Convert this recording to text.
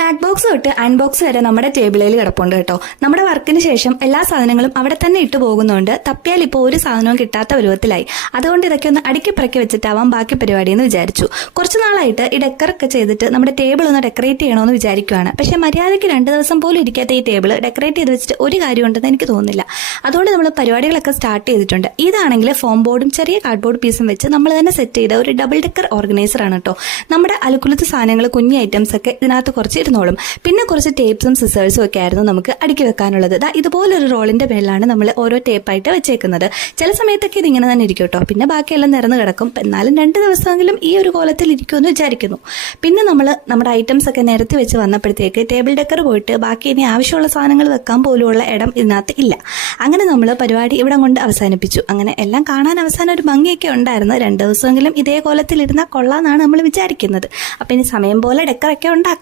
Snack box തൊട്ട് unbox വരെ നമ്മുടെ ടേബിളിൽ കിടപ്പുണ്ട് കേട്ടോ. നമ്മുടെ വർക്കിന് ശേഷം എല്ലാ സാധനങ്ങളും അവിടെ തന്നെ ഇട്ട് പോകുന്നതുകൊണ്ട് തപ്പിയാൽ ഇപ്പോൾ ഒരു സാധനവും കിട്ടാത്ത പരുവത്തിലായി. അതുകൊണ്ട് ഇതൊക്കെ ഒന്ന് അടുക്കി പറക്കി വെച്ചിട്ടാവാം ബാക്കി പരിപാടി എന്ന് വിചാരിച്ചു. കുറച്ച് നാളായിട്ട് ഈ ഡെക്കറൊക്കെ ചെയ്തിട്ട് നമ്മുടെ ടേബിൾ ഒന്ന് ഡെക്കറേറ്റ് ചെയ്യണമെന്ന് വിചാരിക്കുകയാണ്. പക്ഷെ മര്യാദയ്ക്ക് 2 ദിവസം പോലും ഇരിക്കാത്ത ഈ ടേബിൾ ഡെക്കറേറ്റ് ചെയ്ത് വെച്ചിട്ട് ഒരു കാര്യമുണ്ടെന്ന് എനിക്ക് തോന്നുന്നില്ല. അതുകൊണ്ട് നമ്മൾ പരിപാടികളൊക്കെ സ്റ്റാർട്ട് ചെയ്തിട്ടുണ്ട്. ഇതാണെങ്കിൽ ഫോം ബോർഡും ചെറിയ കാർഡ്ബോർഡ് പീസും വെച്ച് നമ്മൾ തന്നെ സെറ്റ് ചെയ്ത ഒരു ഡബിൾ ഡെക്കർ ഓർഗനൈസർ ആണ് കേട്ടോ. നമ്മുടെ അലുക്കുലത്ത് സാധനങ്ങൾ, കുഞ്ഞു ഐറ്റംസ് ഒക്കെ ഇതിനകത്ത് കുറച്ച് ഇരുന്നോളും. പിന്നെ കുറച്ച് ടേപ്സും സിസേഴ്സും ഒക്കെ ആയിരുന്നു നമുക്ക് അടുക്കി വെക്കാനുള്ളത്. ഇതുപോലൊരു റോളിന്റെ മേലാണ് നമ്മൾ ഓരോ ടേപ്പായിട്ട് വെച്ചേക്കുന്നത്. ചില സമയത്തൊക്കെ ഇതിങ്ങനെ തന്നെ ഇരിക്കും കേട്ടോ. പിന്നെ ബാക്കിയെല്ലാം നിറഞ്ഞു കിടക്കും. എന്നാലും 2 ദിവസമെങ്കിലും ഈ ഒരു കോലത്തിൽ ഇരിക്കുമെന്ന് വിചാരിക്കുന്നു. പിന്നെ നമ്മൾ നമ്മുടെ ഐറ്റംസ് ഒക്കെ നിരത്തി വെച്ച് വന്നപ്പോഴത്തേക്ക് ടേബിൾ ഡെക്കർ പോയിട്ട് ബാക്കി ഇനി ആവശ്യമുള്ള സാധനങ്ങൾ വെക്കാൻ പോലുമുള്ള ഇടം ഇതിനകത്ത് ഇല്ല. അങ്ങനെ നമ്മൾ പരിപാടി ഇവിടെ കൊണ്ട് അവസാനിപ്പിച്ചു. അങ്ങനെ എല്ലാം കാണാൻ അവസാനം ഒരു ഭംഗിയൊക്കെ ഉണ്ടായിരുന്നു. 2 ദിവസമെങ്കിലും ഇതേ കോലത്തിൽ ഇരുന്നാൽ കൊള്ളാന്നാണ് നമ്മൾ വിചാരിക്കുന്നത്. അപ്പം ഇനി സമയം പോലെ ഡെക്കറൊക്കെ ഉണ്ടാക്കാം.